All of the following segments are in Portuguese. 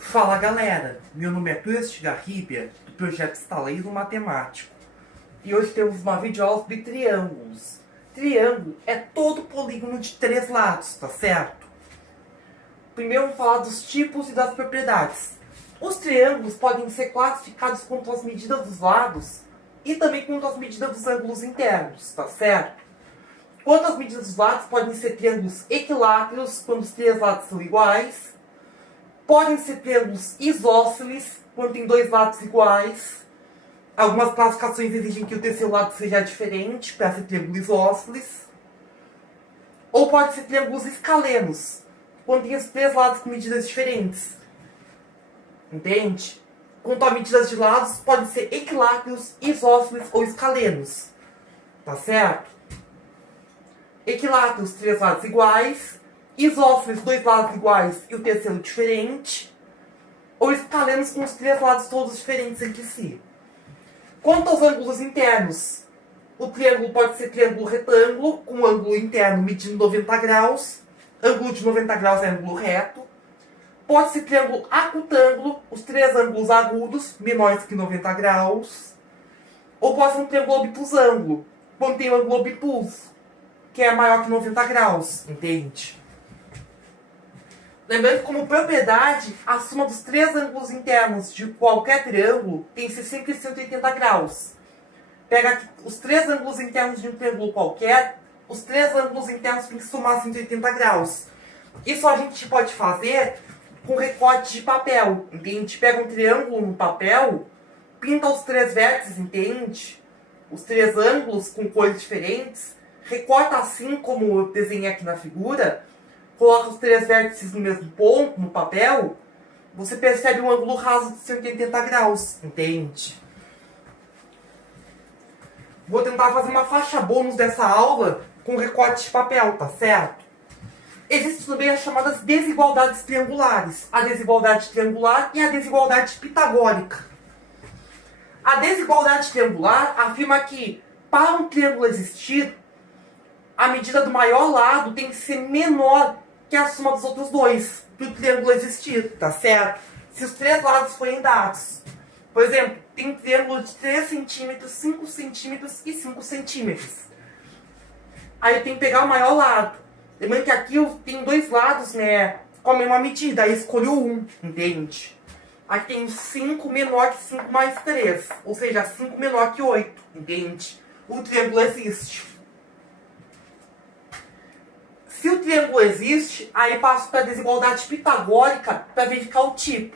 Fala galera, meu nome é Túlio Estigarribia, do projeto Estaleiro Matemático. E hoje temos uma videoaula sobre triângulos. Triângulo é todo polígono de 3 lados, tá certo? Primeiro vamos falar dos tipos e das propriedades. Os triângulos podem ser classificados quanto às medidas dos lados e também quanto às medidas dos ângulos internos, tá certo? Quanto às medidas dos lados, podem ser triângulos equiláteros, quando os 3 lados são iguais. Podem ser triângulos isósceles, quando tem 2 lados iguais. Algumas classificações exigem que o terceiro lado seja diferente, para ser triângulo isósceles. Ou pode ser triângulos escalenos, quando tem os 3 lados com medidas diferentes. Entende? Quanto a medidas de lados, podem ser equiláteros, isósceles ou escalenos. Tá certo? Equiláteros, 3 lados iguais. Isósceles, 2 lados iguais e o terceiro diferente. Ou escalenos com os 3 lados todos diferentes entre si. Quanto aos ângulos internos, o triângulo pode ser triângulo retângulo, com ângulo interno medindo 90 graus. Ângulo de 90 graus é ângulo reto. Pode ser triângulo acutângulo, os 3 ângulos agudos, menores que 90 graus. Ou pode ser um triângulo obtusângulo, quando tem um ângulo obtuso, que é maior que 90 graus, entende? Lembrando que, como propriedade, a soma dos 3 ângulos internos de qualquer triângulo tem que ser sempre 180 graus. Pega aqui os 3 ângulos internos de um triângulo qualquer, os 3 ângulos internos têm que somar 180 graus. Isso a gente pode fazer com recorte de papel, entende? Pega um triângulo no papel, pinta os 3 vértices, entende? Os 3 ângulos com cores diferentes, recorta assim como eu desenhei aqui na figura, coloca os 3 vértices no mesmo ponto, no papel, você percebe um ângulo raso de 180 graus, entende? Vou tentar fazer uma faixa bônus dessa aula com recorte de papel, tá certo? Existem também as chamadas desigualdades triangulares, a desigualdade triangular e a desigualdade pitagórica. A desigualdade triangular afirma que, para um triângulo existir, a medida do maior lado tem que ser menor que a soma dos outros dois, para o triângulo existir, tá certo? Se os 3 lados forem dados. Por exemplo, tem um triângulo de 3 centímetros, 5 centímetros e 5 centímetros. Aí eu tenho que pegar o maior lado. Lembrando que aqui eu tenho 2 lados, né, com a mesma medida. Aí eu escolho 1, entende? Aqui tem 5 menor que 5 mais 3. Ou seja, 5 menor que 8, entende? O triângulo existe. Se o triângulo existe, aí passo para a desigualdade pitagórica para verificar o tipo.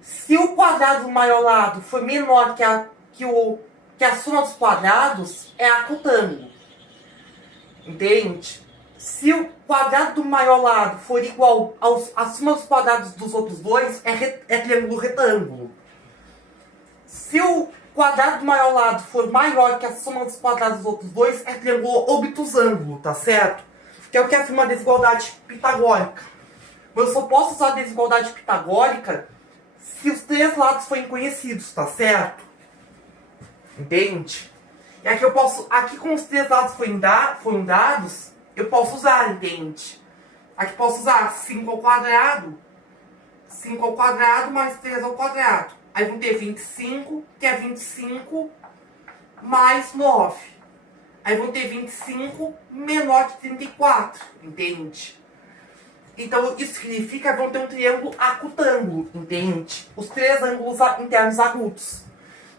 Se o quadrado do maior lado for menor que a soma dos quadrados, é acutângulo. Entende? Se o quadrado do maior lado for igual à soma dos quadrados dos outros dois, é triângulo retângulo. Se o quadrado do maior lado for maior que a soma dos quadrados dos outros dois, é triângulo obtusângulo, tá certo? Que é o que afirma a desigualdade pitagórica. Mas eu só posso usar a desigualdade pitagórica se os 3 lados forem conhecidos, tá certo? Entende? E aqui eu posso, aqui como os 3 lados foram dados, eu posso usar, entende? Aqui posso usar 5 ao quadrado, 5 ao quadrado mais 3 ao quadrado. Aí vão ter 25, que é 25 mais 9. Aí vão ter 25 menor que 34, entende? Então, isso significa que vão ter um triângulo acutângulo, entende? Os 3 ângulos internos agudos.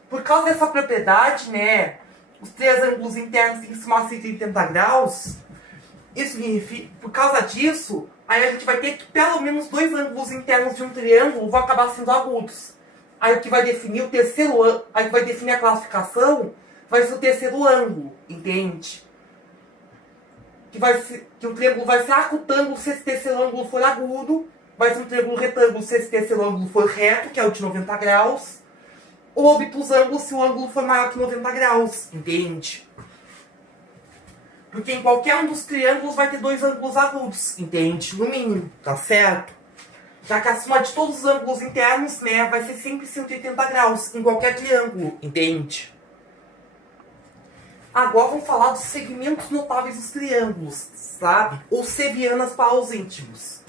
Por causa dessa propriedade, né, os 3 ângulos internos têm que somar 180 graus. Isso significa, por causa disso, aí a gente vai ter que pelo menos 2 ângulos internos de um triângulo vão acabar sendo agudos. Aí o que vai definir o terceiro, aí que vai definir a classificação vai ser o terceiro ângulo, entende? Que o triângulo vai ser acutângulo se esse terceiro ângulo for agudo, vai ser um triângulo retângulo se esse terceiro ângulo for reto, que é o de 90 graus, ou obtusângulo se o ângulo for maior que 90 graus, entende? Porque em qualquer um dos triângulos vai ter 2 ângulos agudos, entende? No mínimo, tá certo? Já que a soma de todos os ângulos internos, né, vai ser sempre 180 graus em qualquer triângulo, entende? Agora vamos falar dos segmentos notáveis dos triângulos, sabe? Ou sevianas para os íntimos.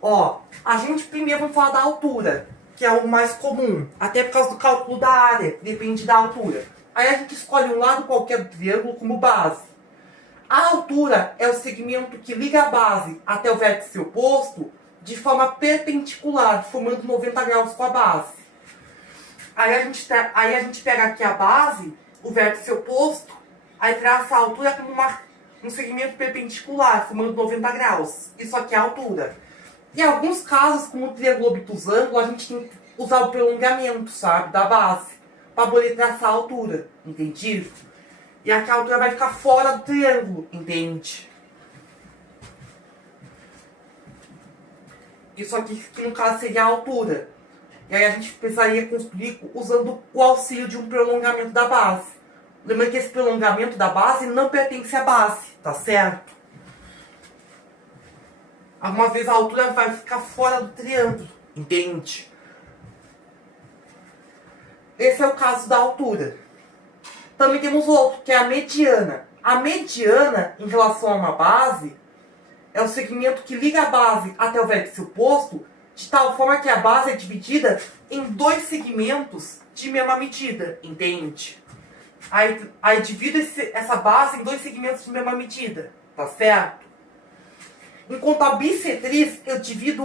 Ó, a gente primeiro vamos falar da altura, que é o mais comum, até por causa do cálculo da área, que depende da altura. Aí a gente escolhe um lado qualquer do triângulo como base. A altura é o segmento que liga a base até o vértice oposto de forma perpendicular, formando 90 graus com a base. Aí a gente pega aqui a base, o vértice oposto, aí traça a altura como um segmento perpendicular, formando 90 graus. Isso aqui é a altura. Em alguns casos, como o triângulo obtusângulo, a gente tem que usar o prolongamento, sabe, da base, para poder traçar a altura, entendido? E aqui a altura vai ficar fora do triângulo, entende? Isso aqui, que no caso seria a altura. E aí a gente precisaria construir usando o auxílio de um prolongamento da base. Lembrando que esse prolongamento da base não pertence à base, tá certo? Algumas vezes a altura vai ficar fora do triângulo, entende? Esse é o caso da altura. Também temos outro, que é a mediana. A mediana, em relação a uma base, é o segmento que liga a base até o vértice oposto, de tal forma que a base é dividida em dois segmentos de mesma medida, entende? Aí divido essa base em dois segmentos de mesma medida, tá certo? Enquanto a bissetriz, eu divido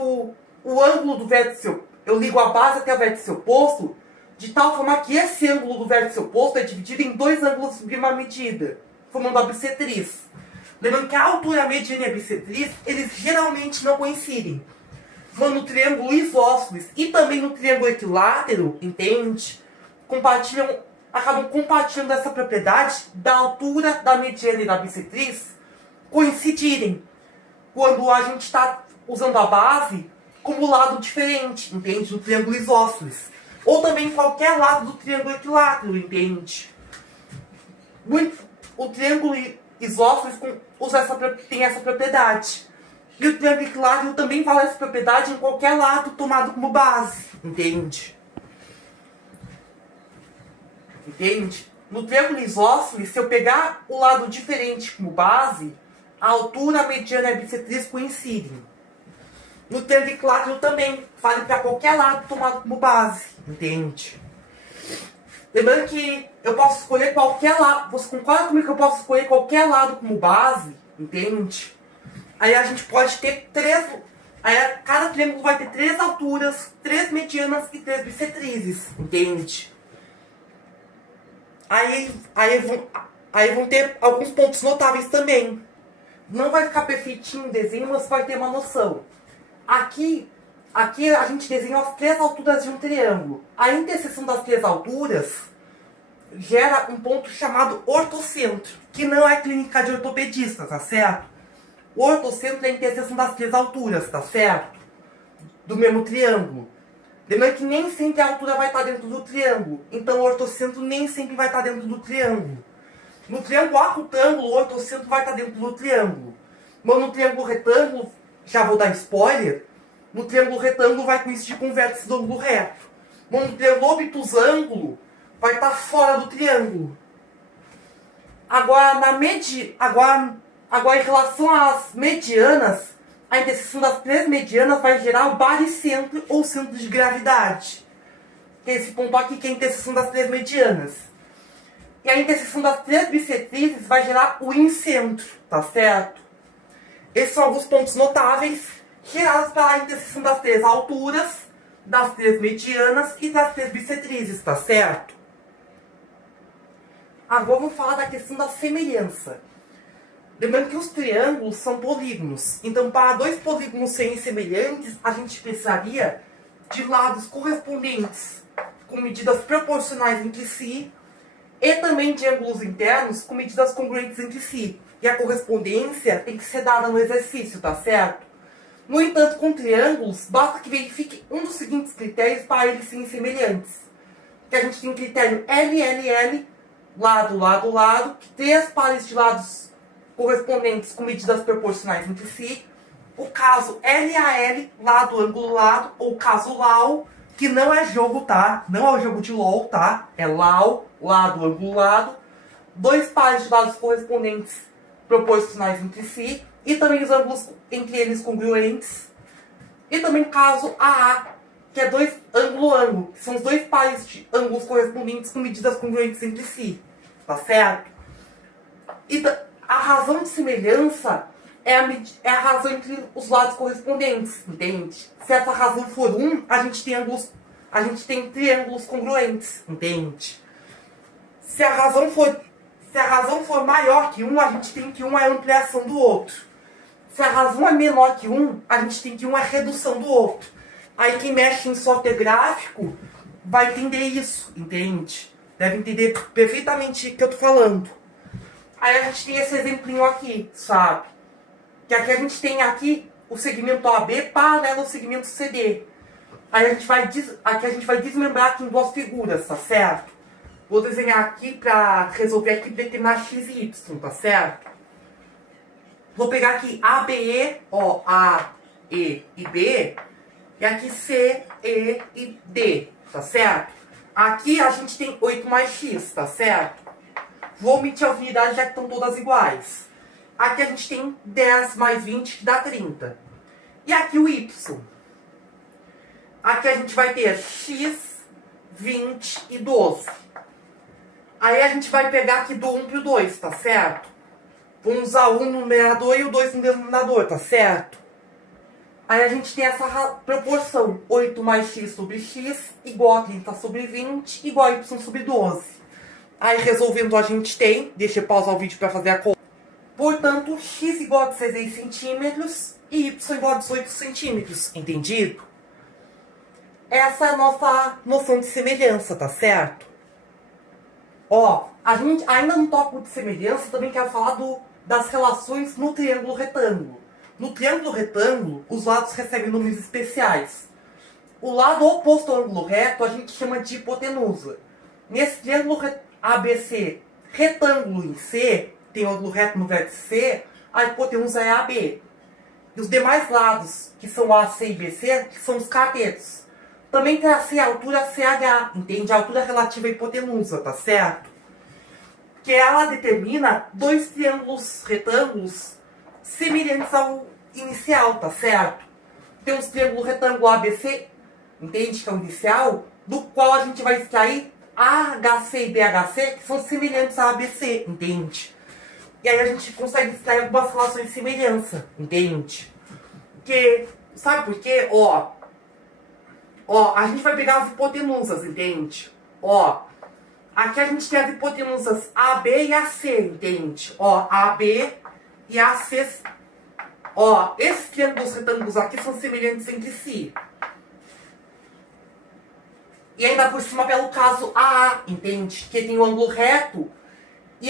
o ângulo do vértice, eu ligo a base até o vértice oposto, de tal forma que esse ângulo do vértice oposto é dividido em dois ângulos de mesma medida, formando a bissetriz. Lembrando que a altura mediana e a bissetriz, eles geralmente não coincidem. Mas no triângulo isósceles e também no triângulo equilátero, entende? Acabam compartilhando essa propriedade da altura da mediana e da bissetriz coincidirem. Quando a gente está usando a base como lado diferente, entende? No triângulo isósceles. Ou também em qualquer lado do triângulo equilátero, entende? O triângulo isósceles tem essa propriedade. E o triângulo equilátero também vale essa propriedade em qualquer lado tomado como base, entende? Entende? No triângulo isósceles, se eu pegar o lado diferente como base, a altura, a mediana e a bissetriz coincidem. No triângulo equilátero também vale para qualquer lado tomado como base, entende? Lembrando que eu posso escolher qualquer lado. Você concorda comigo que eu posso escolher qualquer lado como base, entende? Aí a gente pode ter cada triângulo vai ter 3 alturas, 3 medianas e 3 bissetrizes, entende? Aí vão ter alguns pontos notáveis também. Não vai ficar perfeitinho o desenho, mas vai ter uma noção. Aqui a gente desenha as 3 alturas de um triângulo. A interseção das 3 alturas gera um ponto chamado ortocentro, que não é clínica de ortopedista, tá certo? O ortocentro é a interseção das 3 alturas, tá certo? Do mesmo triângulo. Lembrando que nem sempre a altura vai estar dentro do triângulo. Então o ortocentro nem sempre vai estar dentro do triângulo. No triângulo acutângulo, o ortocentro vai estar dentro do triângulo. Mas no triângulo retângulo, já vou dar spoiler, no triângulo retângulo vai coincidir com o vértice do ângulo reto. Mas no triângulo obtusângulo, vai estar fora do triângulo. Agora, em relação às medianas, a interseção das 3 medianas vai gerar o baricentro ou centro de gravidade. Tem esse ponto aqui que é a interseção das 3 medianas. E a interseção das 3 bissetrizes vai gerar o incentro, tá certo? Esses são alguns pontos notáveis gerados pela interseção das 3 alturas, das 3 medianas e das 3 bissetrizes, tá certo? Agora vamos falar da questão da semelhança. Lembrando que os triângulos são polígonos. Então, para 2 polígonos serem semelhantes, a gente precisaria de lados correspondentes com medidas proporcionais entre si e também de ângulos internos com medidas congruentes entre si. E a correspondência tem que ser dada no exercício, tá certo? No entanto, com triângulos, basta que verifique um dos seguintes critérios para eles serem semelhantes. Que a gente tem o critério LLL, lado, lado, lado, que 3 pares de lados correspondentes com medidas proporcionais entre si. O caso LAL, lado, ângulo, lado, ou caso LAU, que não é jogo, tá? Não é o jogo de LOL, tá? É LAU, lado, ângulo, lado. 2 pares de lados correspondentes proporcionais entre si. E também os ângulos entre eles congruentes. E também caso AA, que é dois ângulo-ângulo, que são os dois pares de ângulos correspondentes com medidas congruentes entre si, tá certo? E a razão de semelhança é a razão entre os lados correspondentes, entende? Se essa razão for 1, a gente tem triângulos congruentes, entende? Se a razão for maior que 1, a gente tem que 1 é a ampliação do outro. Se a razão é menor que 1, a gente tem que 1 é a redução do outro. Aí quem mexe em software gráfico vai entender isso, entende? Deve entender perfeitamente o que eu tô falando. Aí a gente tem esse exemplinho aqui, sabe? Que aqui a gente tem aqui o segmento AB paralelo ao segmento CD. Aí aqui a gente vai desmembrar aqui em duas figuras, tá certo? Vou desenhar aqui pra resolver aqui determinar x e y, tá certo? Vou pegar aqui ABE, ó, A, E e B. E aqui C, E e D, tá certo? Aqui a gente tem 8 mais x, tá certo? Vou omitir as unidades já que estão todas iguais. Aqui a gente tem 10 mais 20, que dá 30. E aqui o y. Aqui a gente vai ter x, 20 e 12. Aí a gente vai pegar aqui do 1 pro 2, tá certo? Vamos usar o 1 no numerador e o 2 no denominador, tá certo? Aí a gente tem essa proporção. 8 mais x sobre x igual a 30 sobre 20 igual a y sobre 12. Aí resolvendo a gente tem, deixa eu pausar o vídeo para fazer a conta. Portanto, x igual a 16 centímetros e y igual a 18 centímetros. Entendido? Essa é a nossa noção de semelhança, tá certo? Ó, a gente ainda no tópico de semelhança também quero falar das relações no triângulo retângulo. No triângulo retângulo, os lados recebem nomes especiais. O lado oposto ao ângulo reto a gente chama de hipotenusa. Nesse triângulo ABC retângulo em C, tem o ângulo reto no vértice C, a hipotenusa é AB. E os demais lados, que são AC e BC, que são os catetos. Também tem a altura CH, entende? A altura relativa à hipotenusa, tá certo? Que ela determina dois triângulos retângulos semelhantes ao inicial, tá certo? Temos triângulo retângulo ABC, entende? Que é o inicial, do qual a gente vai extrair AHC e BHC, que são semelhantes a ABC, entende? E aí a gente consegue extrair algumas relações de semelhança, entende? Que, sabe por quê? Ó, a gente vai pegar as hipotenusas, entende? Ó, aqui a gente tem as hipotenusas AB e AC, entende? Ó, AB e AC. Ó, esses triângulos retângulos aqui são semelhantes entre si. E ainda por cima pelo caso AA, entende? Que tem o ângulo reto. E,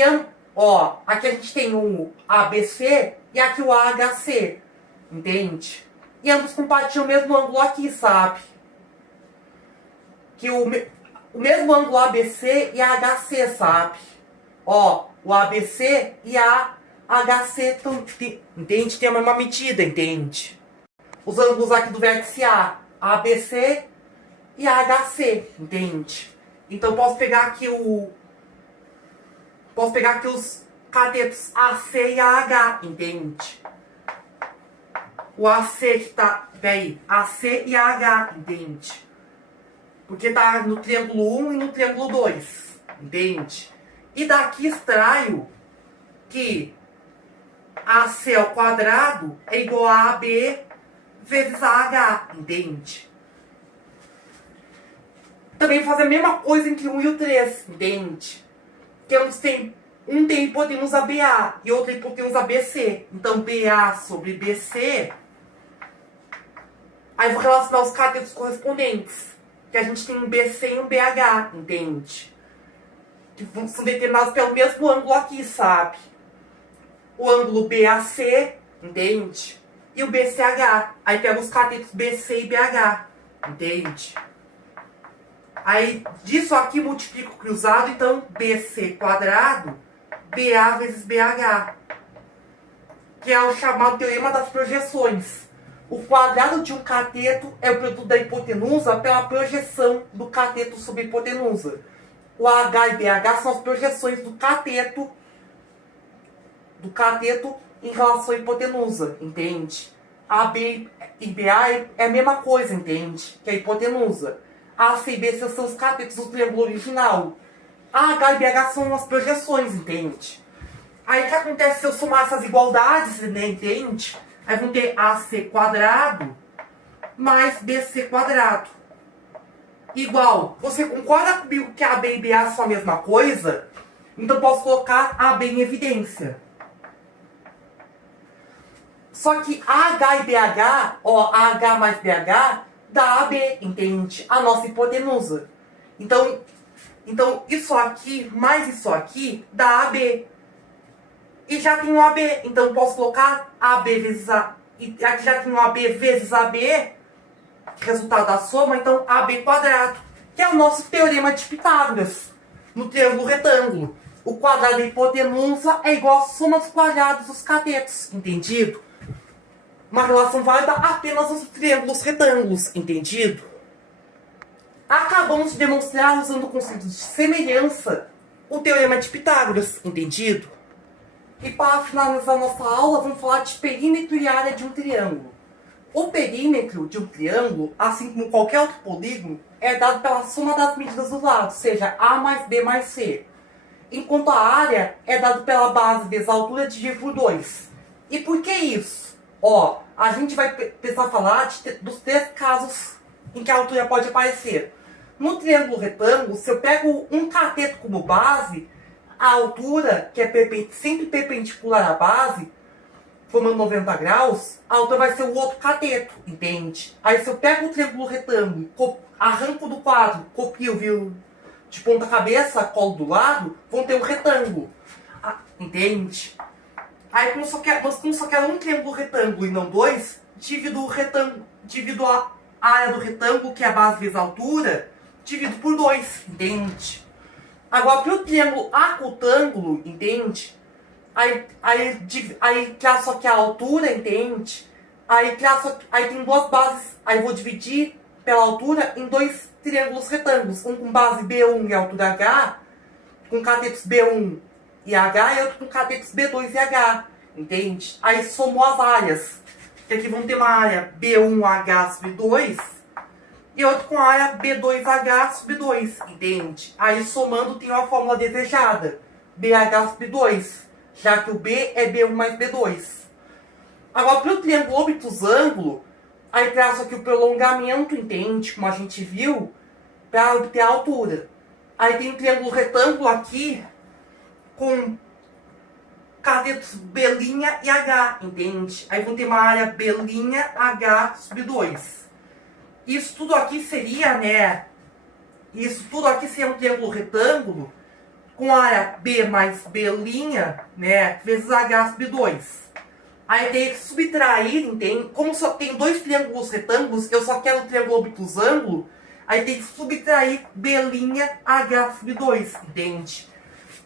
ó, aqui a gente tem o ABC e aqui o AHC, entende? E ambos compartilham o mesmo ângulo aqui, sabe? Que o mesmo ângulo ABC e AHC, sabe? Ó, o ABC e a AHC, entende? Tem a mesma medida, entende? Os ângulos aqui do vértice A, ABC e AHC, entende? Então posso pegar aqui os catetos AC e AH, entende? O AC que tá, peraí, AC e AH, entende? Porque tá no triângulo 1 e no triângulo 2, entende? E daqui extraio que AC ao quadrado é igual a AB vezes AH, entende? Também fazer a mesma coisa entre 1 e o 3, entende? Que um tem hipotenusa BA e outro hipotenusa BC. Então, BA sobre BC. Aí vou relacionar os catetos correspondentes. Que a gente tem um BC e um BH, entende? Que são determinados pelo mesmo ângulo aqui, sabe? O ângulo BAC, entende? E o BCH. Aí pega os catetos BC e BH, entende? Aí disso aqui multiplico cruzado, então BC quadrado, BA vezes BH. Que é o chamado teorema das projeções. O quadrado de um cateto é o produto da hipotenusa pela projeção do cateto sobre a hipotenusa. O H e BH são as projeções do cateto em relação à hipotenusa, entende? AB e BA é a mesma coisa, entende? Que é a hipotenusa. A, C e B são os catetos do triângulo original. A, H e BH são as projeções, entende? Aí o que acontece se eu somar essas igualdades, né, entende? Aí vão ter AC quadrado mais BC quadrado. Igual, você concorda comigo que AB e BA são a mesma coisa? Então posso colocar AB em evidência. Só que AH e BH, ó, AH mais BH, dá AB, entende? A nossa hipotenusa. Então isso aqui mais isso aqui dá AB. E já tem o AB, então posso colocar AB vezes A. E aqui já tem o AB vezes AB, resultado da soma, então AB quadrado, que é o nosso teorema de Pitágoras, no triângulo retângulo. O quadrado da hipotenusa é igual à soma dos quadrados dos catetos, entendido? Uma relação válida apenas nos triângulos retângulos, entendido? Acabamos de demonstrar, usando o conceito de semelhança, o teorema de Pitágoras, entendido? E para finalizar nossa aula, vamos falar de perímetro e área de um triângulo. O perímetro de um triângulo, assim como qualquer outro polígono, é dado pela soma das medidas dos lados, seja A mais B mais C. Enquanto a área é dado pela base vezes a altura dividido por 2. E por que isso? Ó, a gente vai precisar falar dos 3 casos em que a altura pode aparecer. No triângulo retângulo, se eu pego um cateto como base, a altura, que é sempre perpendicular à base, formando 90 graus, a altura vai ser o outro cateto, entende? Aí se eu pego o triângulo retângulo, arranco do quadro, copio, viro de ponta cabeça, colo do lado, vão ter um retângulo, entende? Aí como só quero um triângulo retângulo e não 2, divido a área do retângulo, que é a base vezes a altura, divido por 2, entende? Agora, para o triângulo acutângulo, entende? Aí traço aqui a altura, entende? Aí tem 2 bases, aí vou dividir pela altura em 2 triângulos retângulos. Um com base B1 e altura H, com catetos B1 e H, e outro com catetos B2 e H, entende? Aí somo as áreas, que aqui vão ter uma área B1H sobre 2, e outro com a área B2H sobre 2, entende? Aí somando tem a fórmula desejada, BH sobre 2, já que o B é B1 mais B2. Agora, para o triângulo obtusângulo, aí traço aqui o prolongamento, entende? Como a gente viu, para obter a altura. Aí tem um triângulo retângulo aqui, com catetos B' e H, entende? Aí vão ter uma área B' H sobre 2. Isso tudo aqui seria, né? Isso tudo aqui seria um triângulo retângulo com área B mais B', né? Vezes H sobre 2. Aí tem que subtrair, entende? Como só tem 2 triângulos retângulos, eu só quero o triângulo obtusângulo, aí tem que subtrair B' H sobre 2, entende?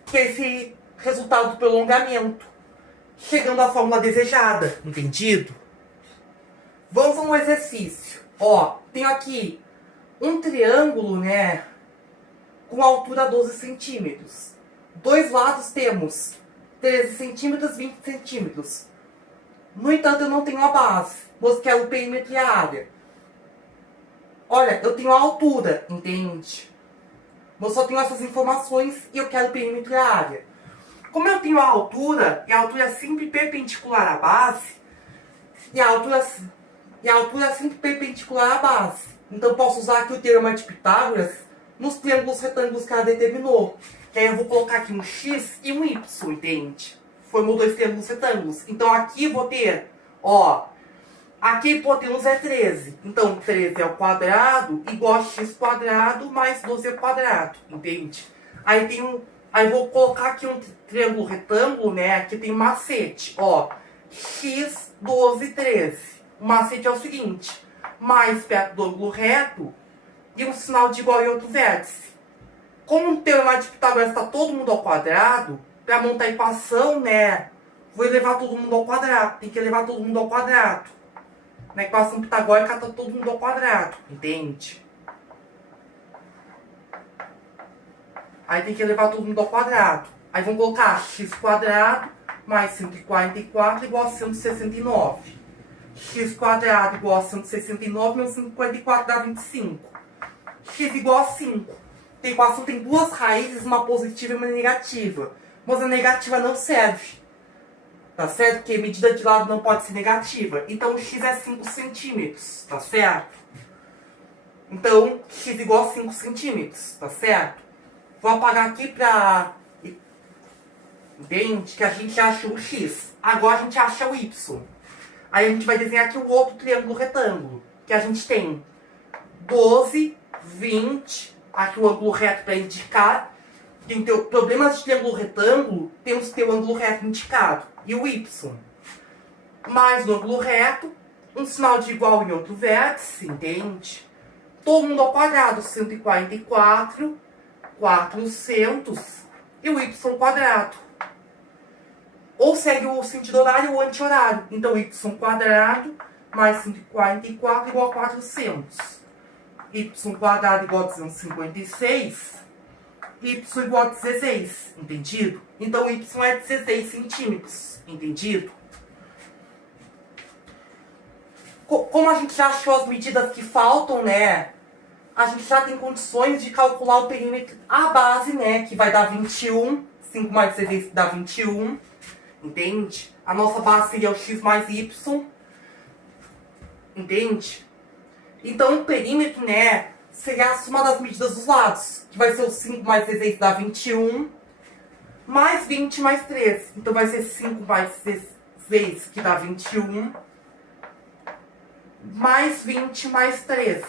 Que é esse resultado do prolongamento, chegando à fórmula desejada, entendido? Vamos a um exercício. Ó, tenho aqui um triângulo, né, com altura 12 centímetros. 2 lados temos 13 centímetros, 20 centímetros. No entanto, eu não tenho a base, mas quero o perímetro e a área. Olha, eu tenho a altura, entende? Eu só tenho essas informações e eu quero o perímetro e a área. Como eu tenho a altura, e a altura é sempre perpendicular à base, e a altura é sempre perpendicular à base. Então, eu posso usar aqui o teorema de Pitágoras nos triângulos retângulos que ela determinou. Que aí eu vou colocar aqui um X e um Y, entende? Formou 2 triângulos retângulos. Então, aqui eu vou ter, ó, aqui a hipotenusa é 13. Então, 13 ao quadrado igual a x quadrado mais 12 ao quadrado, entende? Aí vou colocar aqui um triângulo retângulo, né? Que tem macete, ó, x, 12, 13. O macete é o seguinte: mais perto do ângulo reto e um sinal de igual em outro vértice. Como o teorema de Pitágoras está todo mundo ao quadrado, para montar a equação, né, vou elevar todo mundo ao quadrado. Tem que elevar todo mundo ao quadrado. Na equação pitagórica está todo mundo ao quadrado, entende? Aí tem que elevar todo mundo ao quadrado. Aí vamos colocar x quadrado mais 144 igual a 169. x quadrado igual a 169 menos 54 dá 25. X igual a 5. A equação tem duas raízes, uma positiva e uma negativa. Mas a negativa não serve. Tá certo? Porque a medida de lado não pode ser negativa. Então o x é 5 centímetros. Tá certo? Então x igual a 5 centímetros. Tá certo? Vou apagar aqui pra... Entende? Que a gente achou o x. Agora a gente acha o y. Aí a gente vai desenhar aqui o outro triângulo retângulo. Que a gente tem 12, 20... Aqui o ângulo reto para indicar. Tem problemas de triângulo retângulo, temos que ter o ângulo reto indicado. E o y. Mais no ângulo reto, um sinal de igual em outro vértice, entende? Todo mundo ao quadrado, 144, 400 e o y quadrado. Ou segue o sentido horário ou anti-horário. Então, y quadrado mais 144 igual a 400. Y quadrado igual a 256, y igual a 16, entendido? Então, y é 16 centímetros, entendido? Como a gente já achou as medidas que faltam, né? A gente já tem condições de calcular o perímetro, a base, né? Que vai dar 21, 5 mais 16 dá 21, entende? A nossa base seria o x mais y, entende? Então, o perímetro, né, seria a soma das medidas dos lados, que vai ser o 5 mais 16 dá 21, mais 20 mais 13. Então, vai ser 5 mais 16, que dá 21, mais 20 mais 13.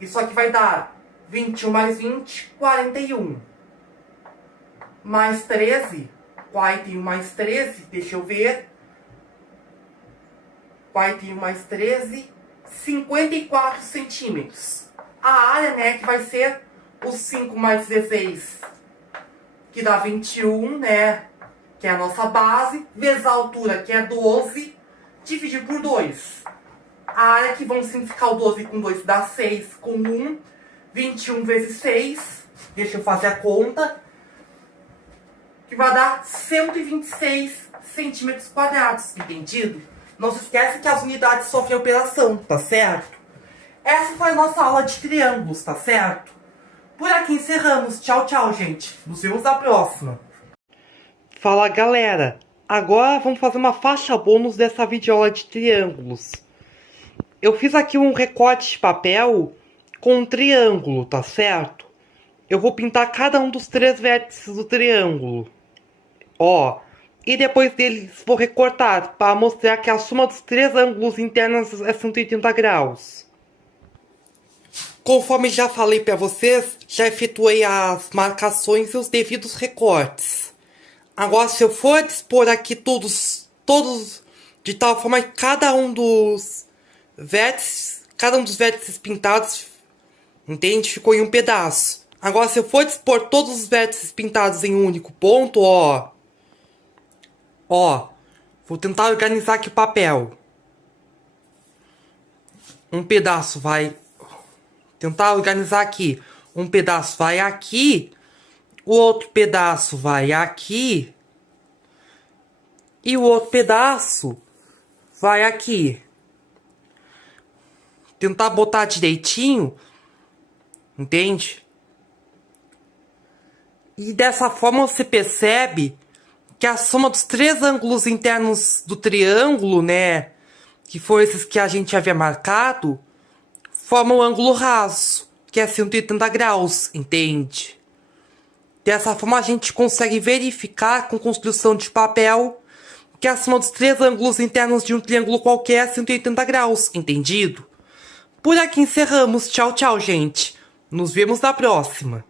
Isso aqui vai dar 21 mais 20, 41. Mais 13, 41 mais 13, deixa eu ver... 41 mais 13, 54 centímetros. A área, né, que vai ser o 5 mais 16, que dá 21, né, que é a nossa base, vezes a altura, que é 12, dividir por 2. A área que vamos simplificar o 12 com 2 dá 6 com 1, 21 vezes 6, deixa eu fazer a conta, que vai dar 126 centímetros quadrados, entendido? Não se esquece que as unidades sofrem operação, tá certo? Essa foi a nossa aula de triângulos, tá certo? Por aqui encerramos. Tchau, tchau, gente. Nos vemos na próxima. Fala, galera. Agora vamos fazer uma faixa bônus dessa videoaula de triângulos. Eu fiz aqui um recorte de papel com um triângulo, tá certo? Eu vou pintar cada um dos 3 vértices do triângulo. Ó... E depois deles vou recortar para mostrar que a soma dos 3 ângulos internos é 180 graus. Conforme já falei para vocês, já efetuei as marcações e os devidos recortes. Agora, se eu for dispor aqui todos de tal forma que cada um dos vértices pintados, entende? Ficou em um pedaço. Agora, se eu for dispor todos os vértices pintados em um único ponto, ó, vou tentar organizar aqui o papel. Um pedaço vai... Tentar organizar aqui. Um pedaço vai aqui. O outro pedaço vai aqui. E o outro pedaço vai aqui. Tentar botar direitinho. Entende? E dessa forma você percebe que a soma dos 3 ângulos internos do triângulo, né, que foram esses que a gente havia marcado, forma o ângulo raso, que é 180 graus, entende? Dessa forma a gente consegue verificar com construção de papel que a soma dos 3 ângulos internos de um triângulo qualquer é 180 graus, entendido? Por aqui encerramos. Tchau, tchau, gente. Nos vemos na próxima.